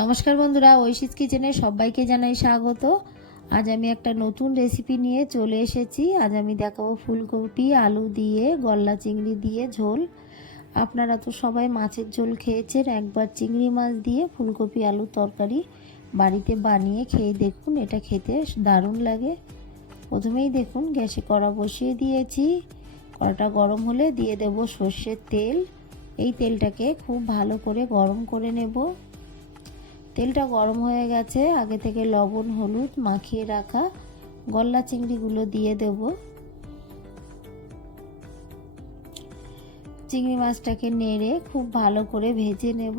নমস্কার বন্ধুরা ঐশিস কিচেনে সবাইকে জানাই স্বাগত। আজ আমি একটা নতুন রেসিপি নিয়ে চলে এসেছি। আজ আমি দেখাবো ফুলকপি, আলু দিয়ে, গল্লা চিংড়ি দিয়ে ঝোল। আপনারা তো সবাই মাছের ঝোল খেয়েছেন, একবার চিংড়ি মাছ দিয়ে ফুলকপি, আলু তরকারি বাড়িতে বানিয়ে খেয়ে দেখুন, এটা খেতে দারুণ লাগে। প্রথমেই দেখুন, গ্যাসে কড়া বসিয়ে দিয়েছি। কড়াটা গরম হলে দিয়ে দেব সর্ষের তেল। এই তেলটাকে খুব ভালো করে গরম করে নেব। তেলটা গরম হয়ে গেছে, আগে থেকে লবণ, হলুদ মাখিয়ে রাখা। গল্লা চিংড়িগুলো দিয়ে দেব। চিংড়ি মাছটাকে নেড়ে খুব ভালো করে ভেজে নেব।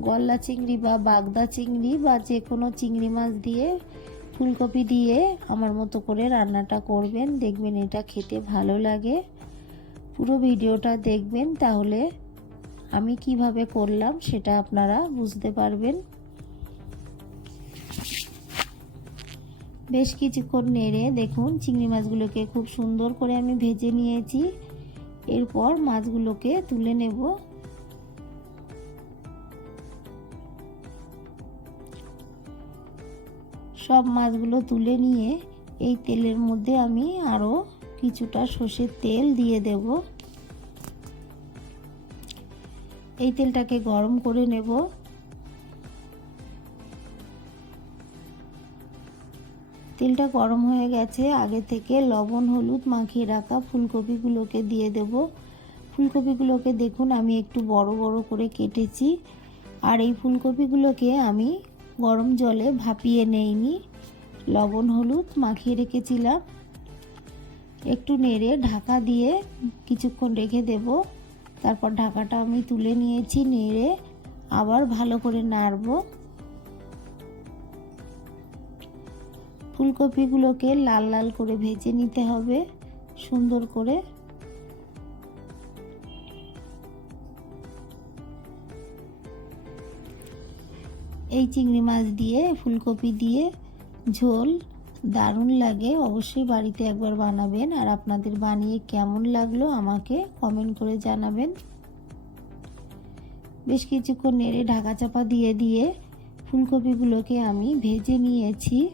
গল্লা চিংড়ি বা বাগদা চিংড়ি বা যে কোনো চিংড়ি মাছ দিয়ে ফুলকপি দিয়ে আমার মতো করে রান্নাটা করবেন, দেখবেন এটা খেতে ভালো লাগে। পুরো ভিডিওটা দেখবেন, তাহলে আমি কীভাবে করলাম সেটা আপনারা বুঝতে পারবেন। বেশ কিছুক্ষণ নেড়ে দেখুন চিংড়ি মাছগুলোকে খুব সুন্দর করে আমি ভেজে নিয়েছি। এরপর মাছগুলোকে তুলে নেব। সব মাছগুলো তুলে নিয়ে এই তেলের মধ্যে আমি আরও কিছুটা সর্ষের তেল দিয়ে দেব। এই তেলটাকে গরম করে নেব। তেলটা গরম হয়ে গেছে। আগে থেকে লবণ, হলুদ মাখিয়ে রাখা ফুলকপিগুলোকে দিয়ে দেব। ফুলকপিগুলোকে দেখুন, আমি একটু বড় বড় করে কেটেছি। আর এই ফুলকপিগুলোকে আমি গরম জলে ভাপিয়ে নেইনি। লবণ, হলুদ মাখিয়ে রেখেছিলাম। একটু নেড়ে ঢাকা দিয়ে কিছুক্ষণ রেখে দেব। তারপর ঢাকাটা আমি তুলে নিয়েছি, নেড়ে আবার ভালো করে নাড়ব। ফুলকপিগুলোকে লাল লাল করে ভেজে নিতে হবে, সুন্দর করে। এই চিংড়ি মাছ দিয়ে, ফুলকপি দিয়ে ঝোল দারুণ লাগে। অবশ্যই বাড়িতে একবার বানাবেন। আর আপনাদের বানিয়ে কেমন লাগল আমাকে কমেন্ট করে জানাবেন। বেশ কিছুক্ষণ নেড়ে ঢাকা চাপা দিয়ে দিয়ে ফুলকপিগুলোকে আমি ভেজে নিয়েছি।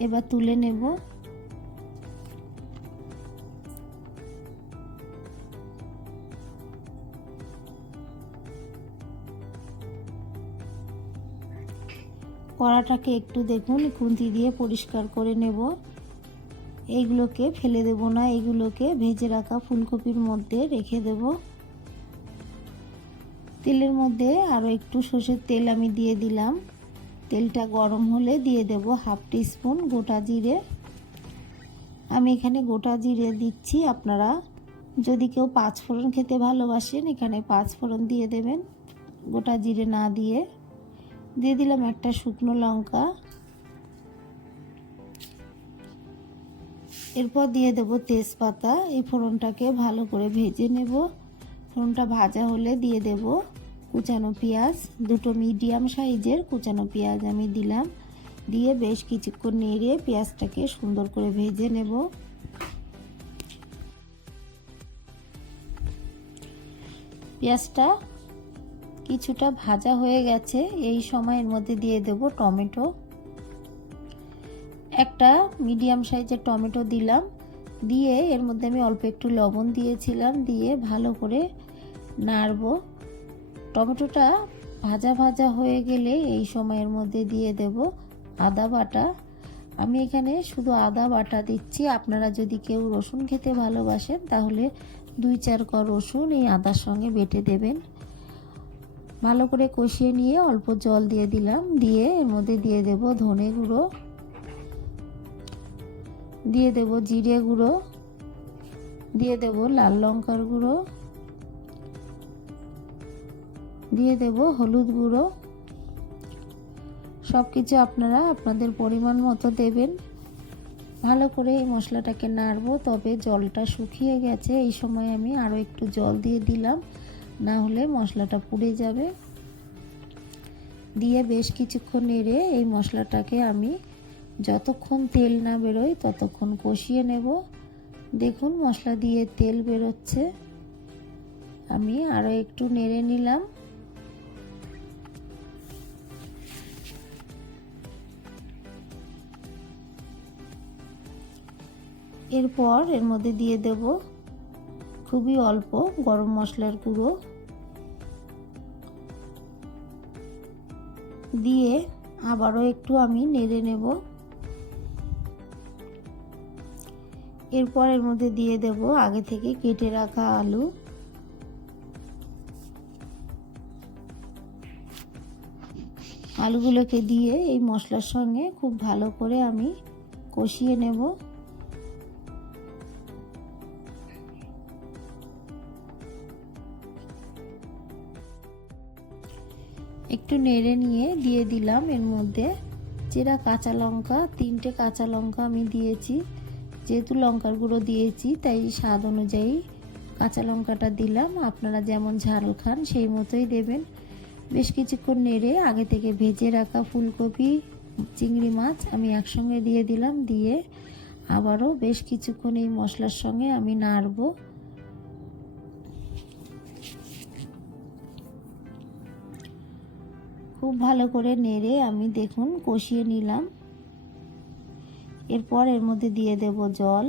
এবার তুলে নেব। কড়াটাকে একটু দেখুন, খুন্তি দিয়ে পরিষ্কার করে নেব। এইগুলোকে ফেলে দেব না, এইগুলোকে ভেজে রাখা ফুলকপির মধ্যে রেখে দেব। তেলের মধ্যে আরও একটু সর্ষের তেল আমি দিয়ে দিলাম। তেলটা গরম হলে দিয়ে দেব হাফ স্পুন গোটা জিরে। আমি এখানে গোটা জিরে দিচ্ছি, আপনারা যদি কেউ পাঁচ ফোড়ন খেতে ভালোবাসেন, এখানে পাঁচ ফোড়ন দিয়ে দেবেন। গোটা জিরে না দিয়ে। দিয়ে দিলাম একটা শুকনো লঙ্কা। এরপর দিয়ে দেব তেজপাতা। এই ফোড়নটাকে ভালো করে ভেজে নেব। ফোড়নটা ভাজা হলে দিয়ে দেব কুচানো পেঁয়াজ। দুটো মিডিয়াম সাইজের কুচানো পেঁয়াজ আমি দিলাম। দিয়ে বেশ কিছুক্ষণ নেড়ে পেঁয়াজটাকে সুন্দর করে ভেজে নেব। পেঁয়াজটা কিছুটা ভাজা হয়ে গেছে, এই সময়ের মধ্যে দিয়ে দেব টমেটো। একটা মিডিয়াম সাইজের টমেটো দিলাম, দিয়ে এর মধ্যে আমি অল্প একটু লবণ দিয়েছিলাম, দিয়ে ভালো করে নাড়ব। টমেটোটা ভাজা ভাজা হয়ে গেলে এই সময়ের মধ্যে দিয়ে দেব আদা বাটা। আমি এখানে শুধু আদা বাটা দিচ্ছি, আপনারা যদি কেউ রসুন খেতে ভালোবাসেন, তাহলে দুই চার ক রসুন এই আদার সঙ্গে বেটে দেবেন। ভালো করে কষিয়ে নিয়ে অল্প জল দিয়ে দিলাম। দিয়ে এর মধ্যে দিয়ে দেব ধনে গুঁড়ো। দিয়ে দেব জিরে গুঁড়ো। দিয়ে দেব লাল লঙ্কার গুঁড়ো। দিয়ে দেব হলুদ গুঁড়ো। সব কিছু আপনারা আপনাদের পরিমাণ মতো দেবেন। ভালো করে এই মশলাটাকে নাড়বো, তবে জলটা শুকিয়ে গেছে। এই সময় আমি আরও একটু জল দিয়ে দিলাম। না হলে মশলাটা পুড়ে যাবে। দিয়ে বেশ কিছুক্ষণ নেড়ে এই মশলাটাকে আমি যতক্ষণ তেল না বেরোয় ততক্ষণ কষিয়ে নেব। দেখুন মশলা দিয়ে তেল বেরোচ্ছে। আমি আরও একটু নেড়ে নিলাম। এরপর এর মধ্যে দিয়ে দেবো খুবই অল্প গরম মশলার গুঁড়ো দিয়ে আবারও একটু আমি নেড়ে নেব। এরপর এর মধ্যে দিয়ে দেব আগে থেকে কেটে রাখা আলু। আলুগুলোকে দিয়ে এই মশলার সঙ্গে খুব ভালো করে আমি কষিয়ে নেব। একটু নেড়ে নিয়ে দিয়ে দিলাম এর মধ্যে। চেরা কাঁচা লঙ্কা, তিনটে কাঁচা লঙ্কা আমি দিয়েছি। যেহেতু লঙ্কার গুঁড়ো দিয়েছি, তাই স্বাদ অনুযায়ী কাঁচা লঙ্কাটা দিলাম। আপনারা যেমন ঝাল খান, সেই মতোই দেবেন। বেশ কিছুক্ষণ নেড়ে আগে থেকে ভেজে রাখা ফুলকপি, চিংড়ি মাছ আমি একসঙ্গে দিয়ে দিলাম। দিয়ে আবারও বেশ কিছুক্ষণ এই মশলার সঙ্গে আমি নাড়বো। খুব ভালো করে নেড়ে আমি দেখুন কষিয়ে নিলাম। এরপর এর মধ্যে দিয়ে দেব জল।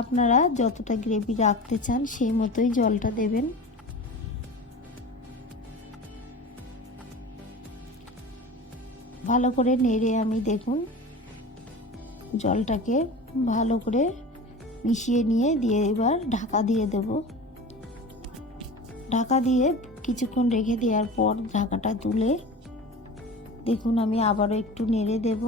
আপনারা যতটা গ্রেভি রাখতে চান সেই মতোই জলটা দেবেন। ভালো করে নেড়ে আমি দেখুন জলটাকে ভালো করে মিশিয়ে নিয়ে দিয়ে এবার ঢাকা দিয়ে দেব। ঢাকা দিয়ে কিছুক্ষণ রেখে দেওয়ার পর ঢাকাটা তুলে দেখুন আমি আবারও একটু নেড়ে দেব।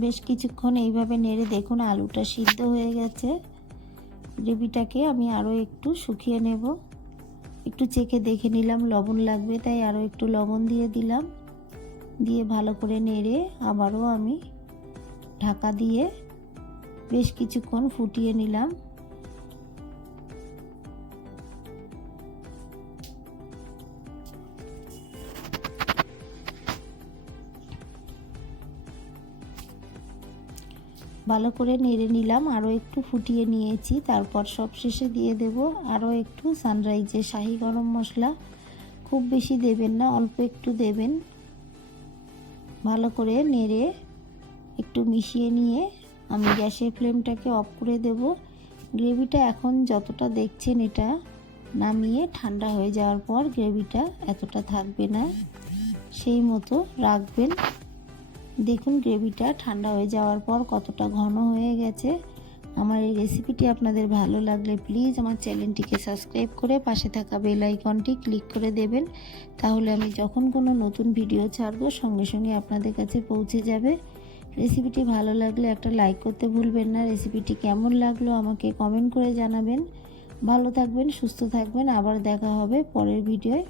বেশ কিছুক্ষণ এইভাবে নেড়ে দেখুন, আলুটা সিদ্ধ হয়ে গেছে। গ্রেভিটাকে আমি আরও একটু শুকিয়ে নেব। একটু চেখে দেখে নিলাম, লবণ লাগবে তাই আরও একটু লবণ দিয়ে দিলাম। দিয়ে ভালো করে নেড়ে আবারও আমি ঢাকা দিয়ে বেশ কিছুক্ষণ ফুটিয়ে নিলাম। ভালো করে নেড়ে নিলাম, আরও একটু ফুটিয়ে নিয়েছি। তারপর সব শেষে দিয়ে দেব আরও একটু সানরাইজের শাহি গরম মশলা। খুব বেশি দেবেন না, অল্প একটু দেবেন। ভালো করে নেড়ে একটু মিশিয়ে নিয়ে আমি গ্যাসের ফ্লেমটাকে অফ করে দেব। গ্রেভিটা এখন যতটা দেখছেন এটা নামিয়ে ঠান্ডা হয়ে যাওয়ার পর গ্রেভিটা এতটা থাকবে না, সেই মতো রাখবেন। দেখুন গ্রেভিটা ঠান্ডা হয়ে যাওয়ার পর কতটা ঘন হয়ে গেছে। আমার এই রেসিপিটি আপনাদের ভালো লাগলে প্লিজ আমার চ্যানেলটিকে সাবস্ক্রাইব করে পাশে থাকা বেল আইকনটি ক্লিক করে দেবেন। তাহলে আমি যখন কোনো নতুন ভিডিও ছাড়বো, সঙ্গে সঙ্গে আপনাদের কাছে পৌঁছে যাবে। রেসিপিটি ভালো লাগলে একটা লাইক করতে ভুলবেন না। রেসিপিটি কেমন লাগল আমাকে কমেন্ট করে জানাবেন। ভালো থাকবেন, সুস্থ থাকবেন। আবার দেখা হবে পরের ভিডিওয়